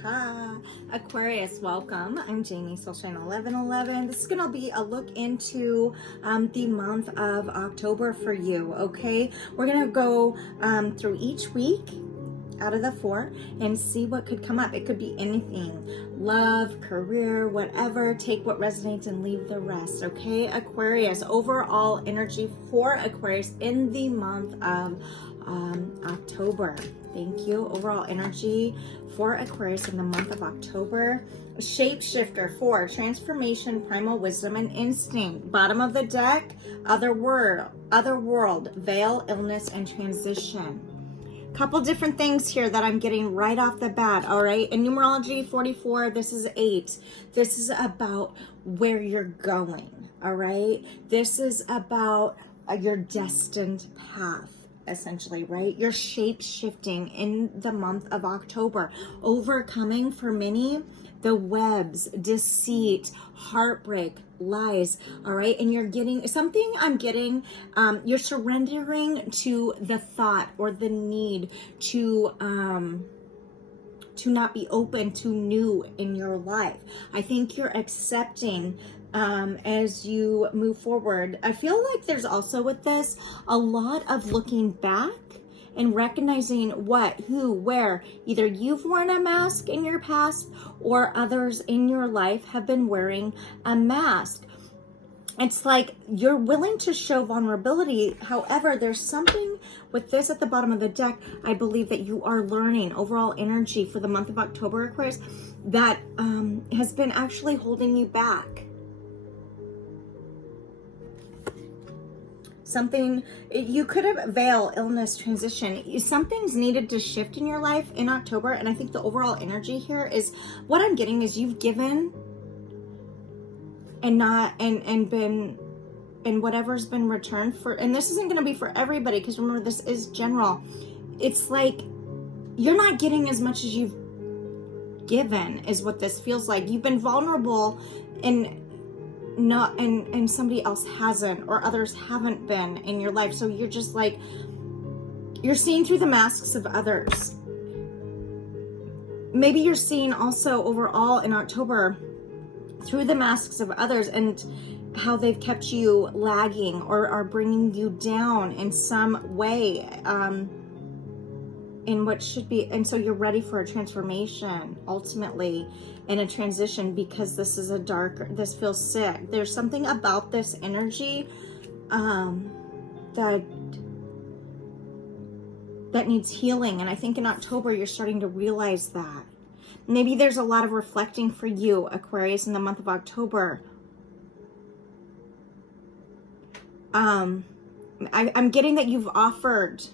Haha. Aquarius, welcome. I'm Jamie, Soulshine 1111. This is going to be a look into the month of October for you, okay? We're going to go through each week out of the 4 and see what could come up. It could be anything, love, career, whatever. Take what resonates and leave the rest, okay? Aquarius, overall energy for Aquarius in the month of October. Thank you. Overall energy for Aquarius in the month of October. Shapeshifter 4, transformation, primal wisdom, and instinct. Bottom of the deck, other world, veil, illness, and transition. Couple different things here that I'm getting right off the bat. All right, in numerology 44, this is 8. This is about where you're going. All right, this is about your destined path, essentially, right? You're shape shifting in the month of October, overcoming for many the webs, deceit, heartbreak, lies. All right, and you're getting something. I'm getting you're surrendering to the thought or the need to not be open to new in your life. I think you're accepting as you move forward. I feel like there's also with this a lot of looking back and recognizing what, who, where. Either you've worn a mask in your past or others in your life have been wearing a mask. It's like you're willing to show vulnerability. However, there's something with this at the bottom of the deck. I believe that you are learning overall energy for the month of October, Aquarius, that has been actually holding you back. Something you could have veil, illness, transition. Something's needed to shift in your life in October. And I think the overall energy here is what I'm getting is you've given and not and been and whatever's been returned for. And this isn't going to be for everybody, because remember, this is general. It's like you're not getting as much as you've given is what this feels like. You've been vulnerable and somebody else hasn't, or others haven't been in your life. So you're just like, you're seeing through the masks of others. Maybe you're seeing also overall in October through the masks of others and how they've kept you lagging or are bringing you down in some way, in what should be. And so you're ready for a transformation ultimately, in a transition, because this is this feels sick. There's something about this energy that needs healing. And I think in October, you're starting to realize that. Maybe there's a lot of reflecting for you, Aquarius, in the month of October. I'm getting that you've offered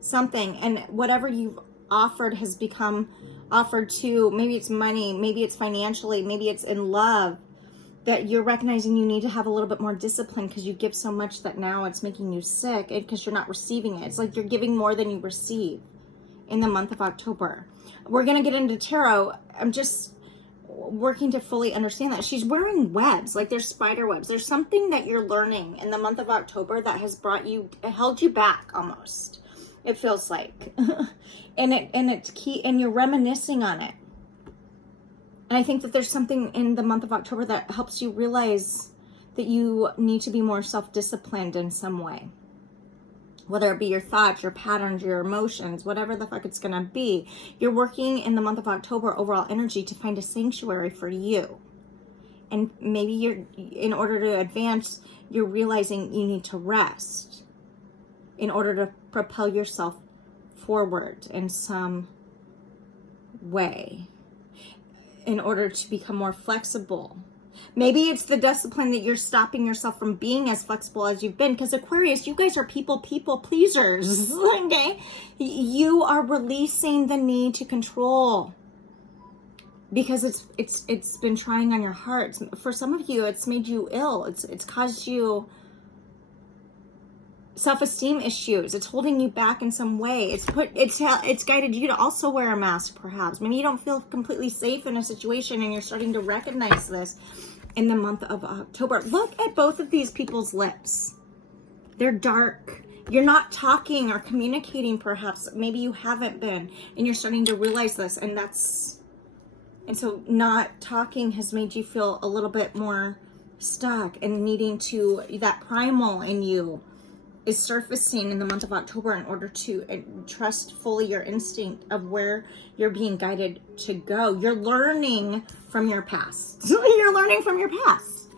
something, and whatever you've offered has become offered to. Maybe it's money, maybe it's financially, maybe it's in love, that you're recognizing you need to have a little bit more discipline because you give so much that now it's making you sick because you're not receiving it. It's like you're giving more than you receive in the month of October. We're going to get into tarot. I'm just working to fully understand that. She's wearing webs, like there's spider webs. There's something that you're learning in the month of October that has held you back almost. It feels like, and it's key, and you're reminiscing on it. And I think that there's something in the month of October that helps you realize that you need to be more self-disciplined in some way, whether it be your thoughts, your patterns, your emotions, whatever the fuck it's gonna be. You're working in the month of October overall energy to find a sanctuary for you. And maybe in order to advance, you're realizing you need to rest in order to propel yourself forward in some way, in order to become more flexible. Maybe it's the discipline that you're stopping yourself from being as flexible as you've been, because Aquarius, you guys are people pleasers. Okay, you are releasing the need to control because it's been trying on your heart. For some of you, it's made you ill. It's caused you self-esteem issues. It's holding you back in some way. It's guided you to also wear a mask, perhaps. Maybe you don't feel completely safe in a situation, and you're starting to recognize this in the month of October. Look at both of these people's lips. They're dark. You're not talking or communicating, perhaps. Maybe you haven't been, and you're starting to realize this, and that's And so not talking has made you feel a little bit more stuck and needing to, that primal in you is surfacing in the month of October in order to trust fully your instinct of where you're being guided to go. You're learning from your past. You're learning from your past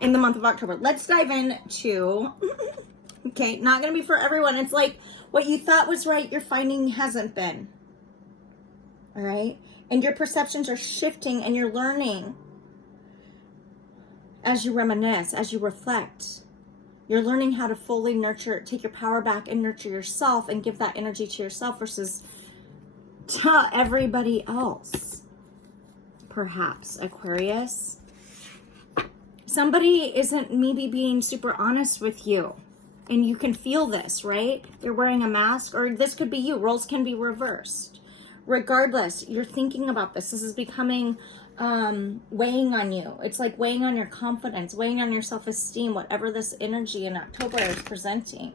in the month of October. Let's dive into, okay, not going to be for everyone. It's like what you thought was right, you're finding hasn't been. All right? And your perceptions are shifting and you're learning as you reminisce, as you reflect. You're learning how to fully nurture, take your power back and nurture yourself and give that energy to yourself versus to everybody else. Perhaps, Aquarius. Somebody isn't maybe being super honest with you. And you can feel this, right? They're wearing a mask, or this could be you. Roles can be reversed. Regardless, you're thinking about this. This is becoming weighing on you. It's like weighing on your confidence, weighing on your self-esteem, whatever this energy in October is presenting,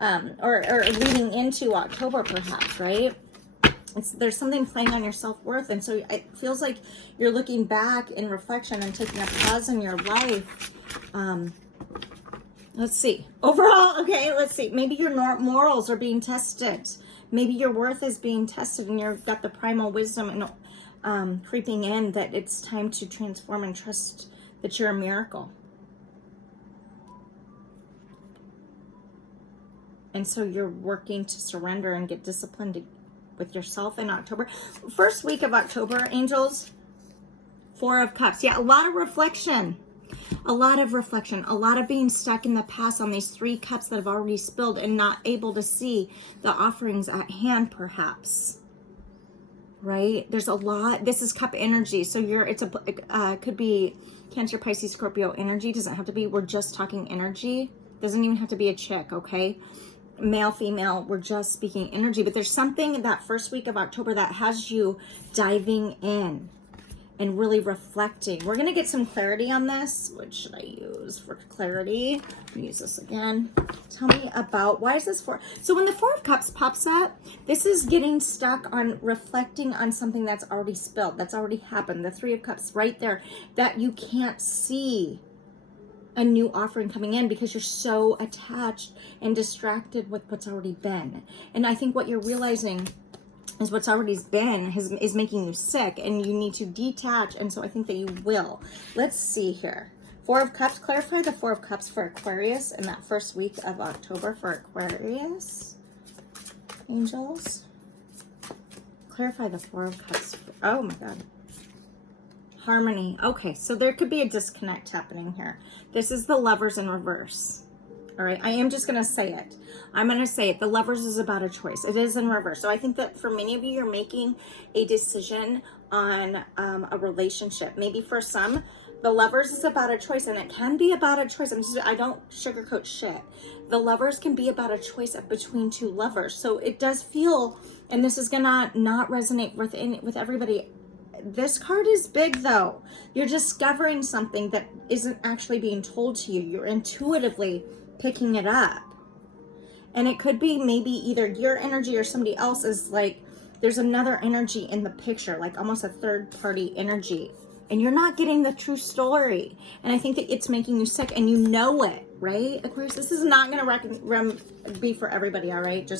or leading into October perhaps, right? There's something playing on your self-worth. And so it feels like you're looking back in reflection and taking a pause in your life. Let's see. Overall, okay, let's see. Maybe your morals are being tested. Maybe your worth is being tested and you've got the primal wisdom and creeping in that it's time to transform and trust that you're a miracle. And so you're working to surrender and get disciplined with yourself in October. First week of October, angels, 4 of Cups. Yeah, a lot of reflection. A lot of reflection, a lot of being stuck in the past on these 3 cups that have already spilled and not able to see the offerings at hand, perhaps. Right? There's a lot. This is cup energy. So could be Cancer, Pisces, Scorpio energy. Doesn't have to be. We're just talking energy. Doesn't even have to be a chick, okay? Male, female, we're just speaking energy. But there's something that first week of October that has you diving in and really reflecting. We're going to get some clarity on this. What should I use for clarity? Let me use this again. Tell me about, why is this 4? So when the 4 of Cups pops up, this is getting stuck on reflecting on something that's already spilled, that's already happened. The 3 of Cups right there, that you can't see a new offering coming in because you're so attached and distracted with what's already been. And I think what you're realizing is what's already been is making you sick and you need to detach. And so I think that you will. Let's see here. 4 of Cups. Clarify the 4 of Cups for Aquarius in that first week of October for Aquarius. Angels. Clarify the 4 of Cups. Oh my God. Harmony. Okay, so there could be a disconnect happening here. This is the Lovers in reverse. All right, I am just going to say it. I'm going to say it. The Lovers is about a choice. It is in reverse. So I think that for many of you, you're making a decision on a relationship. Maybe for some, the Lovers is about a choice, and it can be about a choice. I don't sugarcoat shit. The Lovers can be about a choice between 2 lovers. So it does feel, and this is going to not resonate with everybody. This card is big though. You're discovering something that isn't actually being told to you. You're intuitively picking it up. And it could be maybe either your energy or somebody else's, like there's another energy in the picture, like almost a third party energy. And you're not getting the true story. And I think that it's making you sick and you know it, right? Aquarius, this is not going to be for everybody, all right?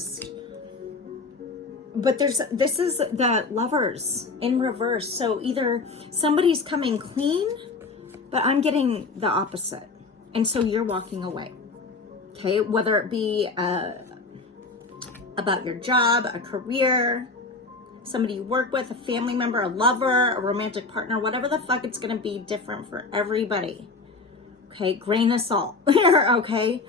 But this is the Lovers in reverse. So either somebody's coming clean, but I'm getting the opposite. And so you're walking away. Okay, whether it be about your job, a career, somebody you work with, a family member, a lover, a romantic partner, whatever the fuck, it's going to be different for everybody. Okay, grain of salt. Okay,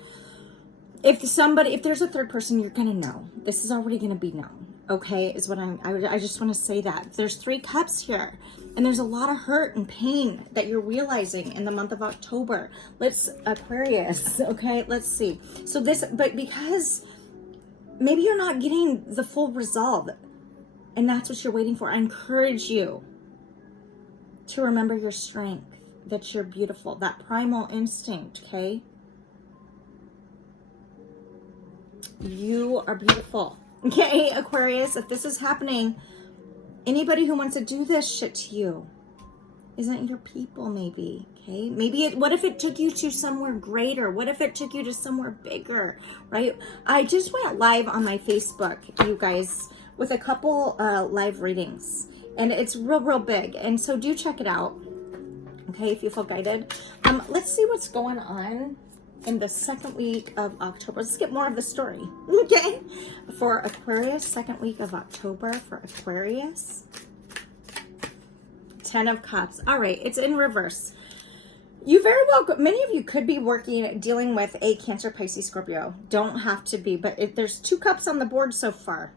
if there's a third person, you're going to know. This is already going to be known. Okay, is what I just want to say that. There's 3 cups here. And there's a lot of hurt and pain that you're realizing in the month of October. Aquarius, okay, let's see. So but because maybe you're not getting the full resolve and that's what you're waiting for, I encourage you to remember your strength, that you're beautiful, that primal instinct, okay? You are beautiful, okay, Aquarius? If this is happening, anybody who wants to do this shit to you, isn't your people, maybe. Okay, maybe what if it took you to somewhere greater? What if it took you to somewhere bigger, right? I just went live on my Facebook, you guys, with a couple live readings, and it's real big, and so do check it out, okay, if you feel guided. Let's see what's going on in the second week of October. Let's get more of the story, okay? For Aquarius, second week of October for Aquarius. 10 of Cups. All right, it's in reverse. You very well, many of you could be dealing with a Cancer, Pisces, Scorpio. Don't have to be, but there's 2 cups on the board so far.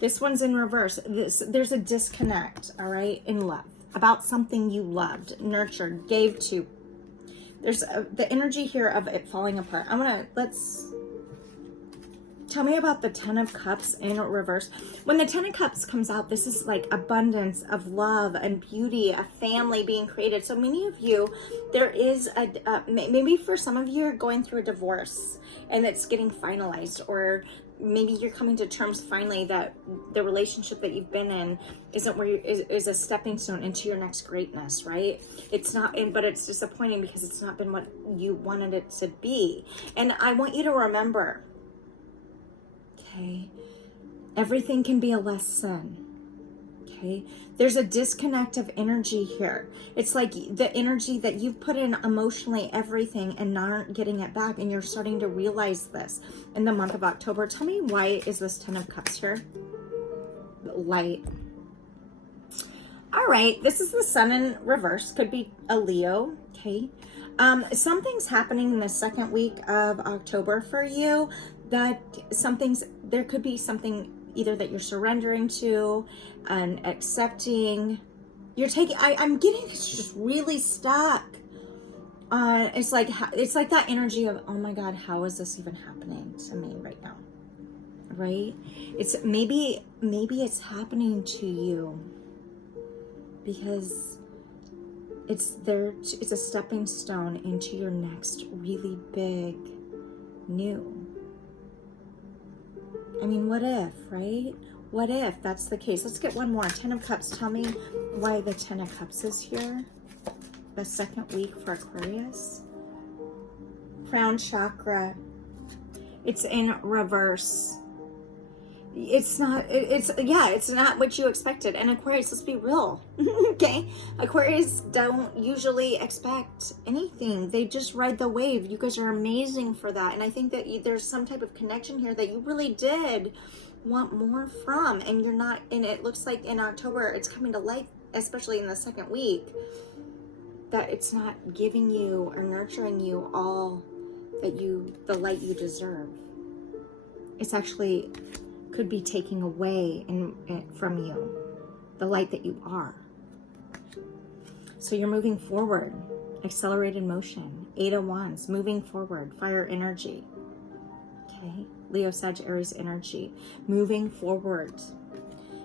This one's in reverse. There's a disconnect, all right, in love, about something you loved, nurtured, gave to. There's the energy here of it falling apart. Let's tell me about the 10 of Cups in reverse. When the 10 of Cups comes out, this is like abundance of love and beauty, a family being created. So many of you, there is maybe for some of you, you're going through a divorce and it's getting finalized, or maybe you're coming to terms finally that the relationship that you've been in isn't where is a stepping stone into your next greatness, right? It's not, but it's disappointing because it's not been what you wanted it to be. And I want you to remember, okay, everything can be a lesson. Okay, there's a disconnect of energy here. It's like the energy that you've put in emotionally, everything, and not getting it back, and you're starting to realize this in the month of October. Tell me, why is this 10 of Cups here? Light. All right, this is the Sun in reverse. Could be a Leo. Okay, something's happening in the second week of October for you. There could be something either that you're surrendering to and accepting. You're taking, I'm getting this just really stuck. It's like that energy of, oh my God, how is this even happening to me right now? Right? It's maybe it's happening to you because it's a stepping stone into your next really big new. I mean, what if, right? What if that's the case? Let's get one more. 10 of Cups. Tell me why the 10 of Cups is here. The second week for Aquarius. Crown chakra. It's in reverse. It's not what you expected. And Aquarius, let's be real. Okay? Aquarius don't usually expect anything. They just ride the wave. You guys are amazing for that. And I think that there's some type of connection here that you really did want more from. And you're not, and it looks like in October, it's coming to light, especially in the second week, that it's not giving you or nurturing you all that the light you deserve. It's actually could be taking away from you the light that you are. So you're moving forward, accelerated motion, 8 of Wands, moving forward, fire energy. Okay, Leo, Sag, Aries energy, moving forward.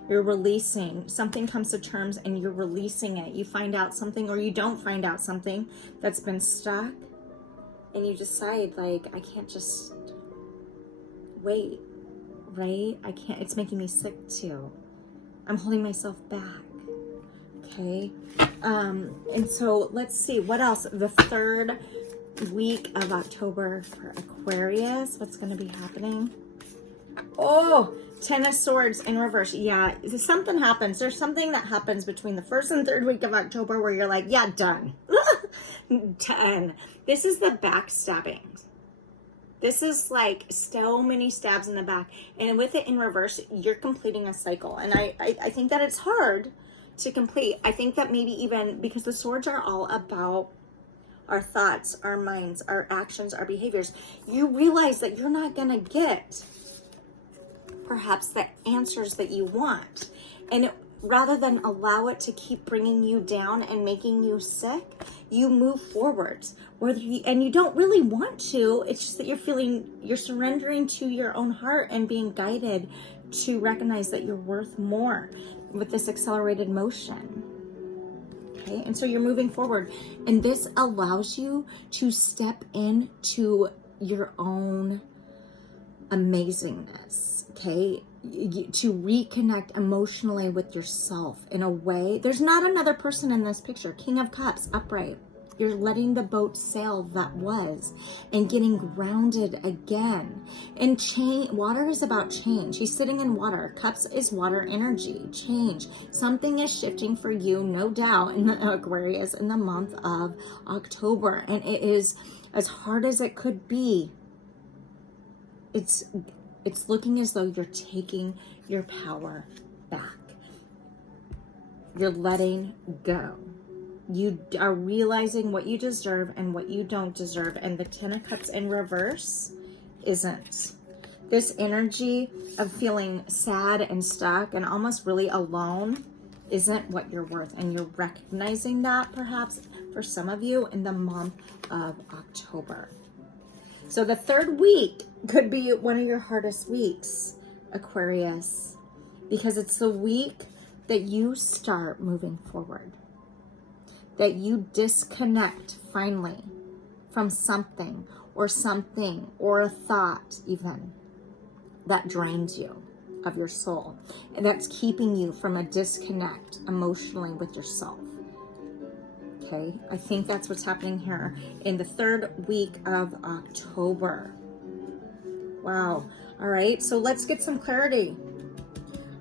You're releasing. Something comes to terms and you're releasing it. You find out something, or you don't find out something that's been stuck, and you decide, like, I can't just wait. Right? I can't, it's making me sick too. I'm holding myself back. Okay. And so let's see what else. The third week of October for Aquarius. What's going to be happening? Oh, 10 of Swords in reverse. Yeah, something happens. There's something that happens between the first and third week of October where you're like, yeah, done. Done. This is the backstabbing. This is like so many stabs in the back. And with it in reverse, you're completing a cycle. And I think that it's hard to complete. I think that maybe even because the swords are all about our thoughts, our minds, our actions, our behaviors. You realize that you're not going to get perhaps the answers that you want. And rather than allow it to keep bringing you down and making you sick, you move forward. And you don't really want to, it's just that you're surrendering to your own heart and being guided to recognize that you're worth more with this accelerated motion. Okay, and so you're moving forward. And this allows you to step into your own amazingness. Okay, to reconnect emotionally with yourself in a way. There's not another person in this picture. King of Cups, upright. You're letting the boat sail that was and getting grounded again. And change. Water is about change. He's sitting in water. Cups is water energy. Change. Something is shifting for you, no doubt, in the Aquarius in the month of October. And it is as hard as it could be. It's looking as though you're taking your power back. You're letting go. You are realizing what you deserve and what you don't deserve. And the Ten of Cups in reverse isn't. This energy of feeling sad and stuck and almost really alone isn't what you're worth. And you're recognizing that perhaps for some of you in the month of October. So the third week could be one of your hardest weeks, Aquarius, because it's the week that you start moving forward, that you disconnect finally from something or a thought even that drains you of your soul, and that's keeping you from a disconnect emotionally with yourself. Okay, I think that's what's happening here in the third week of October. Wow. All right, so let's get some clarity.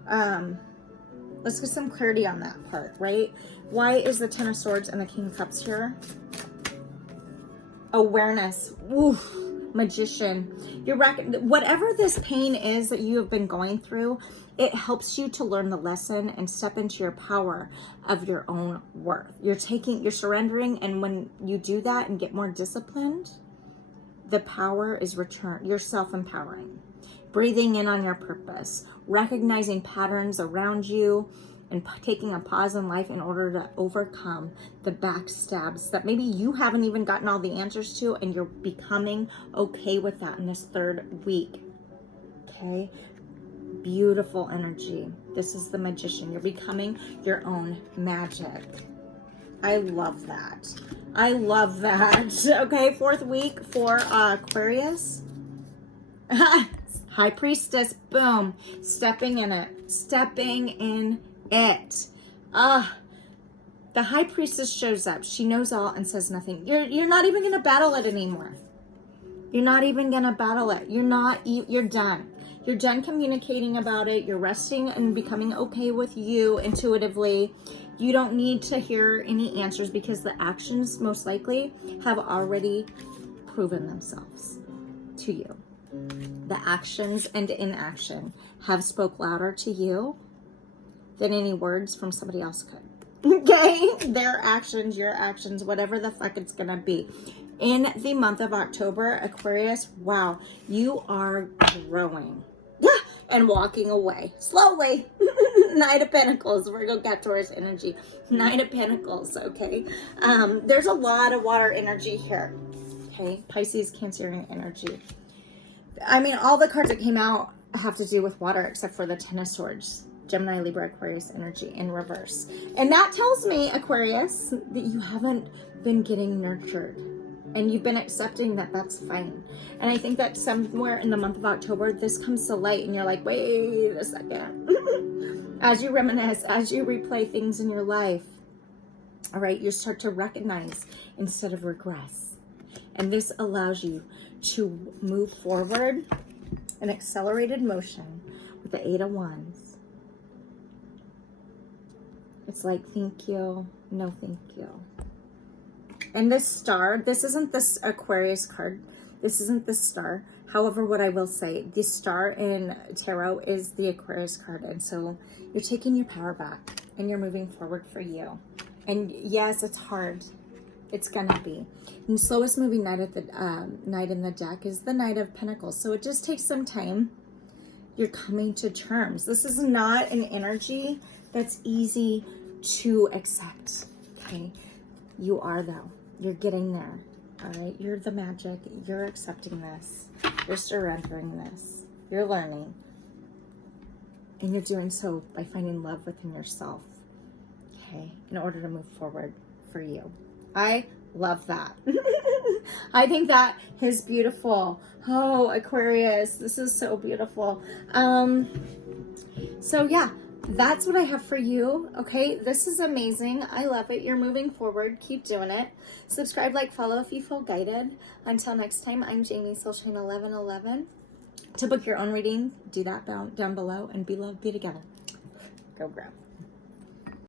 Let's get some clarity on that part, right? Why is the Ten of Swords and the King of Cups here? Awareness. Oof. Magician. Whatever this pain is that you have been going through, it helps you to learn the lesson and step into your power of your own worth. You're surrendering, and when you do that and get more disciplined, the power is returned. You're self-empowering. Breathing in on your purpose, recognizing patterns around you, and taking a pause in life in order to overcome the backstabs that maybe you haven't even gotten all the answers to, and you're becoming okay with that in this third week. Okay? Beautiful energy. This is the Magician. You're becoming your own magic. I love that. I love that. Okay, fourth week for Aquarius. High Priestess, boom. Stepping in it. Stepping in it. The High Priestess shows up. She knows all and says nothing. You're not even gonna battle it anymore. You're not even gonna battle it. You're done. You're done communicating about it. You're resting and becoming okay with you intuitively. You don't need to hear any answers because the actions most likely have already proven themselves to you. The actions and inaction have spoke louder to you than any words from somebody else could. Okay? Their actions, your actions, whatever the fuck it's gonna be. In the month of October, Aquarius, wow, you are growing. Yeah, and walking away slowly. Knight of Pentacles, Virgo, Cat, Taurus energy. Knight of Pentacles, okay? There's a lot of water energy here. Okay, Pisces, Cancerian energy. I mean, all the cards that came out have to do with water except for the Ten of Swords. Gemini, Libra, Aquarius energy in reverse. And that tells me, Aquarius, that you haven't been getting nurtured. And you've been accepting that that's fine. And I think that somewhere in the month of October, this comes to light and you're like, wait a second. As you reminisce, as you replay things in your life, all right, you start to recognize instead of regress. And this allows you to move forward in accelerated motion with the Eight of Wands. It's like, thank you, no thank you. And this star, this isn't this Aquarius card. This isn't the star. However, what I will say, the star in tarot is the Aquarius card. And so you're taking your power back and you're moving forward for you. And yes, it's hard. It's gonna be. And slowest moving knight at the knight in the deck is the Knight of Pentacles. So it just takes some time. You're coming to terms. This is not an energy that's easy to accept. Okay, you are though. You're getting there. All right, you're the magic. You're accepting this. You're surrendering this. You're learning, and you're doing so by finding love within yourself. Okay, in order to move forward for you. I love that. I think that is beautiful. Oh, Aquarius, this is so beautiful. So yeah, that's what I have for you. Okay, this is amazing. I love it. You're moving forward. Keep doing it. Subscribe, like, follow if you feel guided. Until next time, I'm Jamie, Soulshine1111. To book your own reading, do that down below, and be loved, be together. Go grow.